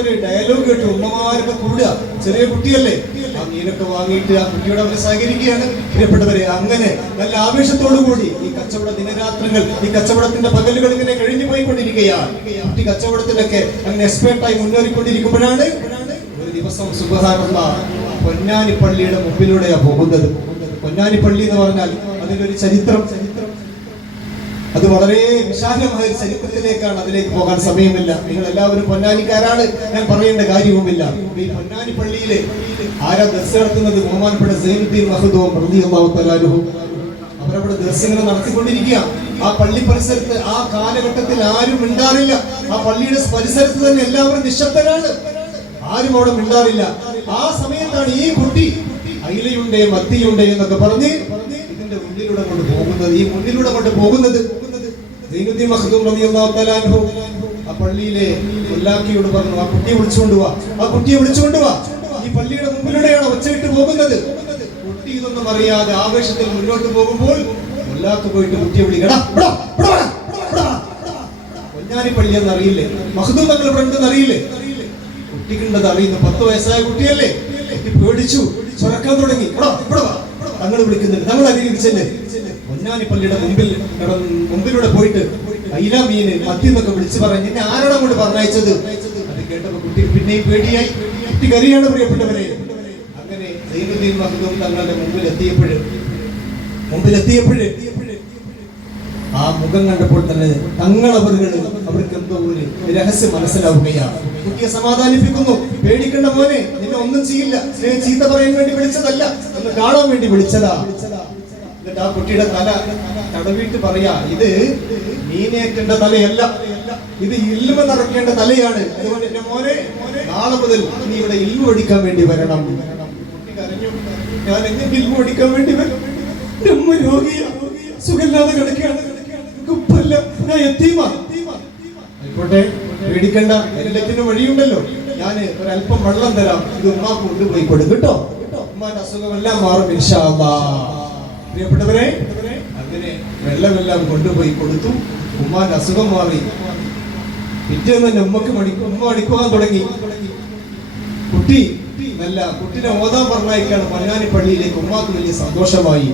ഒരു ഡയലോഗ് കേട്ടു. ഉമ്മമാരൊക്കെ കൂടുക, ചെറിയ കുട്ടിയല്ലേ, ആ മീനൊക്കെ വാങ്ങിയിട്ട് ആ കുട്ടിയോട് അവർ സഹകരിക്കുകയാണ്. പ്രിയപ്പെട്ടവരെ, അങ്ങനെ നല്ല ആവേശത്തോടു കൂടി ഈ കച്ചവട ദിനരാത്രങ്ങൾ, ഈ കച്ചവടത്തിന്റെ പകലുകൾ ഇങ്ങനെ കഴിഞ്ഞു പോയിക്കൊണ്ടിരിക്കുകയാണ്. കുട്ടി കച്ചവടത്തിലൊക്കെ അങ്ങനെ എക്സ്പേർട്ടായി മുന്നേറിക്കൊണ്ടിരിക്കുമ്പോഴാണ് ഒരു ദിവസം സുബ്ഹാനല്ലാഹ് പൊന്നാനി പള്ളിയുടെ മുമ്പിലൂടെയാണ് പോകുന്നത്. പൊന്നാനി പള്ളി എന്ന് പറഞ്ഞാൽ അതിലൊരു ചരിത്രം, അത് വളരെ വിശാലമായ ഒരു ചരിത്രത്തിലേക്കാണ്. അതിലേക്ക് പോകാൻ സമയമില്ല. നിങ്ങൾ എല്ലാവരും പൊന്നാനിക്കാരാണ്, ഞാൻ പറയേണ്ട കാര്യവുമില്ല. ഈ പൊന്നാനി പള്ളിയിലെ ആരാ ദർസ് നടത്തുന്നത്? ബഹുമാനപ്പെട്ട സൈനുദ്ദീൻ മഖ്ദൂം റളിയല്ലാഹു തആല അൻഹു. അവരവിടെ ദർശനങ്ങൾ നടത്തിക്കൊണ്ടിരിക്കുക. ആ പള്ളി പരിസരത്ത് ആ കാലഘട്ടത്തിൽ ആരും മിണ്ടാറില്ല. ആ പള്ളിയുടെ പരിസരത്ത് തന്നെ എല്ലാവരും നിശബ്ദരാണ്, ആരും അവിടെ മിണ്ടാറില്ല. ആ സമയത്താണ് ഈ കുട്ടി അയിലയുണ്ടേ മത്തിയുണ്ടേ എന്നൊക്കെ പറഞ്ഞ് ഇതിന്റെ മുന്നിലൂടെ കൊണ്ട് പോകുന്നത്. ഈ മുന്നിലൂടെ കൊണ്ട് പോകുന്നത് സൈനുദ്ദീൻ മഖ്ദൂം റളിയല്ലാഹു തആല അൻഹു ആ പള്ളിയിലെ മുല്ലാക്കിയോട് പറഞ്ഞു, ആ കുട്ടിയെ വിളിച്ചുകൊണ്ട് വാ, ആ കുട്ടിയെ വിളിച്ചുകൊണ്ട് വാ. ഈ പള്ളിയുടെ മുമ്പിലൂടെയാണ് ഒച്ചയിട്ട് പോകുന്നത്. കുട്ടി ഇതൊന്നും അറിയാതെ ആവേശത്തിൽ മുന്നോട്ട് പോകുമ്പോൾ മുല്ലാക്ക് പോയിട്ട് കുട്ടിയെ വിളിക്കടാ, പൊന്നാനി പള്ളി എന്നറിയില്ലേ, മഖ്ദൂം തങ്ങൾ ഫ്രണ്ട് അറിയില്ലേ, കുട്ടിക്കുണ്ടത് അറിയുന്നു. 10 വയസ്സായ കുട്ടിയല്ലേ. കുട്ടി പേടിച്ചു, ചൊരക്കാൻ തുടങ്ങി. തങ്ങൾ വിളിക്കുന്നുണ്ട്, തങ്ങൾ അരികിച്ചല്ലേ. പൊന്നാനി പള്ളിയുടെ മുമ്പിലൂടെ പോയിട്ട് അയില മീന് മത്തി എന്നൊക്കെ വിളിച്ചു പറഞ്ഞ് എന്നെ ആരോടെ കൊണ്ട് പറഞ്ഞയച്ചത്. അത് കേട്ടപ്പോ കുട്ടി പിന്നെയും പേടിയായി, കുട്ടി കരയാണ്. പ്രിയപ്പെട്ടവരെ, അങ്ങനെ സൈനുദ്ദീൻ മഖ്ദൂം തങ്ങളുടെ മുമ്പിലെത്തിയപ്പോഴ് ആ മുഖം കണ്ടപ്പോൾ തന്നെ അവർക്ക് എന്തോ ഒരു രഹസ്യം മനസ്സിലാവുകയാണ്. കുട്ടിയെ സമാധാനിപ്പിക്കുന്നു, പേടിക്കേണ്ട മോനെ, നിന്നെ ഒന്നും ചെയ്യില്ല, ചീത്ത പറയാൻ വേണ്ടി വിളിച്ചതല്ല, ഒന്ന് കാണാൻ വേണ്ടി വിളിച്ചതാ. എന്നിട്ട് ആ കുട്ടിയുടെ തല തടവിട്ട് പറയാ, ഇത് മീനേറ്റേണ്ട തലയല്ല, ഇത് ഇൽമ നിറയ്ക്കേണ്ട തലയാണ്. അതുകൊണ്ട് എന്റെ മോനെ, നാളെ മുതൽ നീ ഇവിടെ ഇൽമ പഠിക്കാൻ വേണ്ടി വരണം. കുട്ടി കരഞ്ഞു, ഞാൻ എങ്ങനെ ഇൽമ പഠിക്കാൻ വേണ്ടി വരും? അമ്മ രോഗിയാ, സുഖമില്ലാതെ കിടക്കുകയാണ്, ഞാൻ എത്തിയുമാ. ആയിക്കോട്ടെ, പേടിക്കണ്ട, എല്ലാത്തിനും വഴിയുണ്ടല്ലോ. ഞാൻ ഒരല്പം വെള്ളം തരാം, ഇത് ഉമ്മാക്ക് കൊണ്ടുപോയി കൊടുക്കും കേട്ടോ. ഉമ്മാന്റെ അസുഖമെല്ലാം മാറും ഇൻഷാ അല്ലാഹ്. പ്രിയപ്പെട്ടവരെ, അങ്ങനെ വെള്ളമെല്ലാം കൊണ്ടുപോയി കൊടുത്തു. ഉമ്മാന്റെ അസുഖം മാറി. പിറ്റേന്ന് തന്നെ ഉമ്മ മണിക്കുവാൻ തുടങ്ങി. കുട്ടിനെ ഓതാൻ പറഞ്ഞയക്കാണ് പൊന്നാനി പള്ളിയിലേക്ക്. ഉമ്മാക്ക് വലിയ സന്തോഷമായി.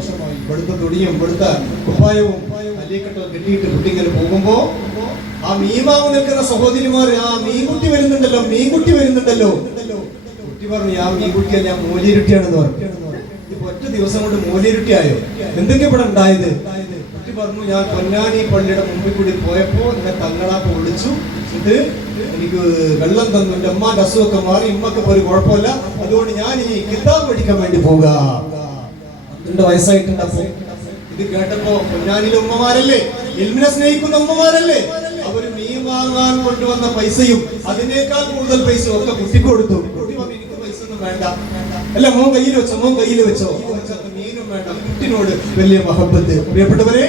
ഇവിടുത്തെ തുണിയും ഇവിടുത്തെ കുപ്പായവും അല്ലിക്കെട്ടൊക്കെ കെട്ടിയിട്ട് കുട്ടി ഇങ്ങനെ പോകുമ്പോ ആ മീമാവ് നിൽക്കുന്ന സഹോദരിമാർ, ആ മീൻകുട്ടി വരുന്നുണ്ടല്ലോ. കുട്ടി പറഞ്ഞു, ആ മീൻകുട്ടിയെ ഞാൻ മൂലിരുട്ടിയാണെന്ന് പറഞ്ഞു. ഇപ്പൊ ഒറ്റ ദിവസം കൊണ്ട് മൂലിരുട്ടിയായോ? എന്തൊക്കെ ഇവിടെ ഉണ്ടായത്? കുട്ടി പറഞ്ഞു, ഞാൻ പൊന്നാനി പള്ളിയുടെ മുമ്പിൽ കൂടി പോയപ്പോ എന്നെ തങ്ങളാപ്പ് വിളിച്ചു, ഇത് എനിക്ക് വെള്ളം തന്നു, എന്റെ അമ്മാന്റെ അസുഖമൊക്കെ മാറി, ഇമ്മക്ക് ഒരു കുഴപ്പമില്ല, അതുകൊണ്ട് ഞാൻ ഈ കിതാബ് പഠിക്കാൻ വേണ്ടി പോവുക. 12 വയസ്സായിട്ടുണ്ടപ്പോ ഇത് കേട്ടപ്പോ പൊന്നാനിയിലെ ഉമ്മമാരല്ലേ, ഇൽമിനെ സ്നേഹിക്കുന്ന ഉമ്മമാരല്ലേ, അവര് മീൻ വാങ്ങാൻ കൊണ്ടുവന്ന പൈസയും അതിനേക്കാൾ കൂടുതൽ പൈസയും ഒക്കെ കുട്ടിക്ക് കൊടുത്തു. കുട്ടി പറഞ്ഞു, എനിക്ക് പൈസ ഒന്നും വേണ്ട, അല്ല മോൻ കയ്യിൽ വെച്ചോ, മീനും വേണ്ട. കുട്ടിനോട് വലിയ മഹബത്ത്. പ്രിയപ്പെട്ടവരെ,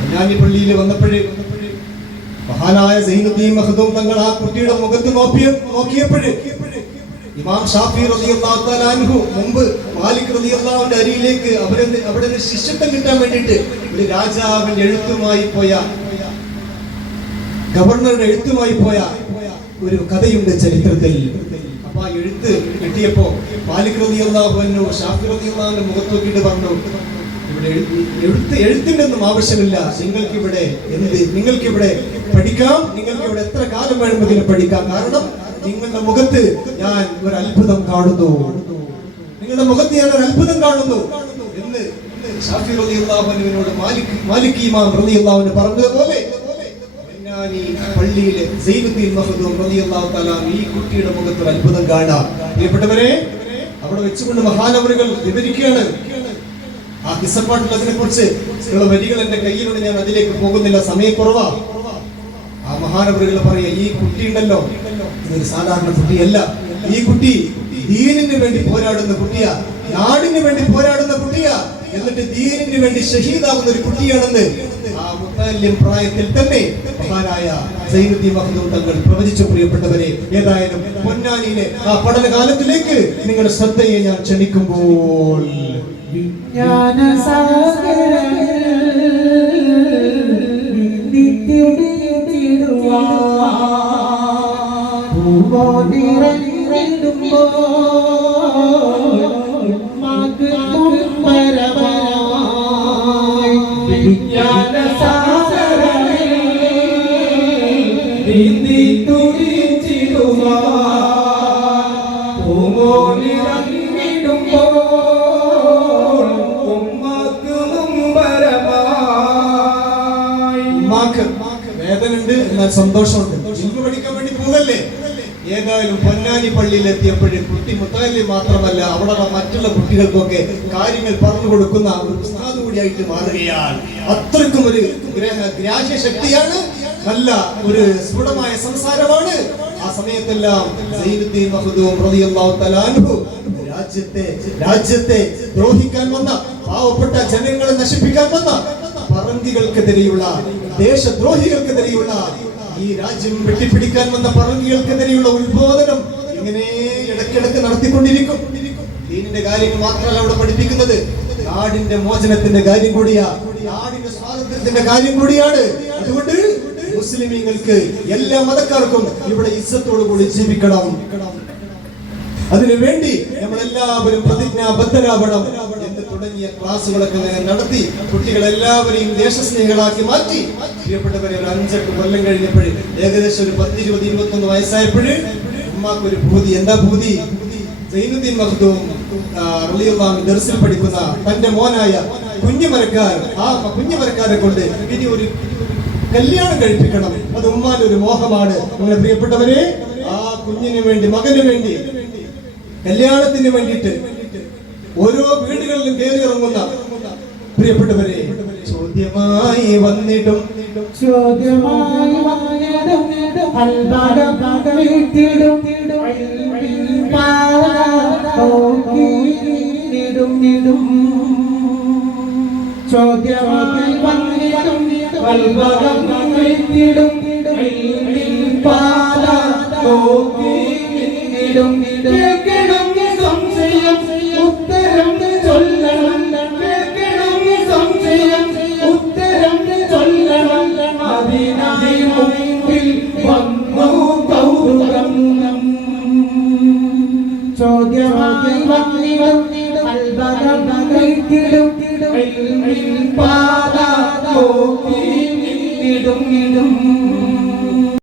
പൊന്നാനി പള്ളിയിൽ വന്നപ്പോഴേ മഹാനായ സൈനുദ്ദീൻ മഖ്ദൂം തങ്ങൾ ആ കുട്ടിയുടെ മുഖത്ത് നോക്കിയപ്പോഴേ ഇമാം ഷാഫി റളിയല്ലാഹു തആല അൻഹു മുമ്പ് മാലിക് റളിയല്ലാഹുവിന്റെ അരിയിലേക്ക് അവിടെ ശിഷ്യത്വം കിട്ടാൻ വേണ്ടിയിട്ട് ഒരു രാജാവിന്റെ എഴുത്തുമായി പോയ, ഗവർണറുടെ എഴുത്തുമായി പോയ ഒരു കഥയുണ്ട് ചരിത്രത്തിൽ. അപ്പൊ ആ എഴുത്ത് കിട്ടിയപ്പോ മാലിക് റളിയല്ലാഹു അൻഹു ഷാഫി റളിയല്ലാഹുവിന്റെ മുഖത്ത് നോക്കിയിട്ട് പറഞ്ഞു, ഇവിടെ എഴുത്തിന്റെ ഒന്നും ആവശ്യമില്ല, നിങ്ങൾക്കിവിടെ പഠിക്കാം, നിങ്ങൾക്ക് ഇവിടെ എത്ര കാലം വേണമെങ്കിലും പഠിക്കാം. കാരണം നിങ്ങളുടെ മുഖത്ത് ഞാൻ ഒരു അത്ഭുതം കാണുന്നു എന്ന് ഷാഫി റളിയല്ലാഹു അൻഹുവിനോട് മാലിക് ഇമാം റളിയല്ലാഹു അൻഹു പറഞ്ഞതുപോലെ പള്ളിയിലെ സൈനുദ്ദീൻ മഖ്ദൂം റളിയല്ലാഹു തആല ഈ കുട്ടിയുടെ മുഖത്ത് ഒരു അത്ഭുതം കാണാം. പ്രിയപ്പെട്ടവരെ, അവിടെ വെച്ചുകൊണ്ട് മഹാനവറുകൾ വിവരിക്കുകയാണ് ആ കിസ്സപ്പാട്ടിൽ. അതിനെ കുറിച്ച് ഉള്ള വരികൾ എന്റെ കയ്യിലുണ്ട്, ഞാൻ അതിലേക്ക് പോകുന്നില്ല, സമയക്കുറവാ. ആ മഹാനവറുകൾ പറയാ, ഈ കുട്ടി ഉണ്ടല്ലോ, ഇതൊരു സാധാരണ കുട്ടിയല്ല. ഈ കുട്ടി ദീനിന് വേണ്ടി പോരാടുന്ന കുട്ടിയാ, നാടിന് വേണ്ടി പോരാടുന്ന കുട്ടിയാ, എന്നിട്ട് ദീനിന് വേണ്ടി ഷഹീദാവുന്ന ഒരു കുട്ടിയാണെന്ന് ആ മുത്തല്ലിം പ്രായത്തിൽ തന്നെ മഹാനായ സൈനുദ്ദീൻ മഖ്ദൂം തങ്ങൾ പ്രവചിച്ചു. പ്രിയപ്പെട്ടവരെ, ഏതായാലും പൊന്നാനിയിലെ ആ പഠനകാലത്തിലേക്ക് നിങ്ങളുടെ ശ്രദ്ധയെ ഞാൻ ക്ഷണിക്കുമ്പോൾ വേദനുണ്ട്, എന്നാൽ സന്തോഷമുണ്ട്. ഇൽമു പഠിക്കാൻ വേണ്ടി പോകല്ലേ. ഏതായാലും പൊന്നാനി പള്ളിയിൽ എത്തിയപ്പോഴും കുട്ടി മുത്തല്ലി മാത്രമല്ല, അവിടെ മറ്റുള്ള കുട്ടികൾക്കൊക്കെ കാര്യങ്ങൾ പറഞ്ഞു കൊടുക്കുന്ന ഒരു ഉസ്താദ് കൂടിയായിട്ട് മാറുകയാണ്. അത്രയ്ക്കും ഒരു ഗ്രാഹ്യ ശക്തിയാണ്, നല്ല ഒരു സ്ഫുടമായ സംസാരമാണ്. ആ സമയത്തെല്ലാം സൈനുദ്ദീൻ മഖ്ദൂം റളിയല്ലാഹു തആല അൻഹു രാജ്യത്തെ ദ്രോഹിക്കാൻ വന്ന, പാവപ്പെട്ട ജനങ്ങളെ നശിപ്പിക്കാൻ വന്ന പറങ്കികൾക്കെതിരെയുള്ള, ദേശദ്രോഹികൾക്കെതിരെയുള്ള, ഈ രാജ്യം വെട്ടിപ്പിടിക്കാൻ വന്ന പറങ്കികൾക്കെതിരെയുള്ള ഉത്ബോധനം ഇങ്ങനെ ഇടയ്ക്കിടയ്ക്ക് നടത്തിക്കൊണ്ടിരിക്കും. ദീനിന്റെ കാര്യങ്ങൾ മാത്രമല്ല അവിടെ പഠിപ്പിക്കുന്നത്, നാടിന്റെ മോചനത്തിന്റെ കാര്യം കൂടിയാ, നാടിന്റെ സ്വാതന്ത്ര്യത്തിന്റെ കാര്യം കൂടിയാണ്. അതുകൊണ്ട് മുസ്ലിമീങ്ങൾക്ക്, എല്ലാ മതക്കാർക്കും ഇവിടെ ഇസ്സത്തോടു കൂടി ജീവിക്കണം. അതിനുവേണ്ടി നമ്മളെല്ലാവരും പ്രതിജ്ഞാബദ്ധരാവണം എന്ന് തുടങ്ങിയ ക്ലാസ്സുകളൊക്കെ നടത്തി കുട്ടികളെല്ലാവരെയും ദേശസ്നേഹികളാക്കി മാറ്റി. പ്രിയപ്പെട്ടവരെ, ഒരു 5-8 കൊല്ലം കഴിഞ്ഞപ്പോൾ, ഏകദേശം ഒരു 10, 20, 21 വയസ്സായപ്പോഴ് ഉമ്മാക്കൊരു ഭൂതി. എന്താ ഭൂതി? സൈനുദ്ദീൻ മഖ്ദൂം റളിയല്ലാഹു അൻഹു ദർസിൽ പഠിക്കുന്ന തന്റെ മോനായ കുഞ്ഞുമരക്കാരെ കൊണ്ട് ഇനി ഒരു കല്യാണം കഴിപ്പിക്കണം. അത് ഉമ്മാന്റെ ഒരു മോഹമാണ്. അങ്ങനെ പ്രിയപ്പെട്ടവരെ, ആ കുഞ്ഞിന് വേണ്ടി, മകന് വേണ്ടി കല്യാണത്തിന് വേണ്ടിയിട്ട് ഓരോ വീടുകളിലും കയറി ഇറങ്ങുന്ന പ്രിയപ്പെട്ടവരെ, ചോദ്യമായി വന്നിടും ചോദ്യമായി വന്നിടും സംശയം ഉത്തരം ചൊല്ലണം, സംശയം ഉത്തരം ചൊല്ലണം, അതിനായി മുമ്പിൽ വന്നു കൗതുകം. ചോദ്യമായി വന്നിടും പാത നോക്കി ഇടും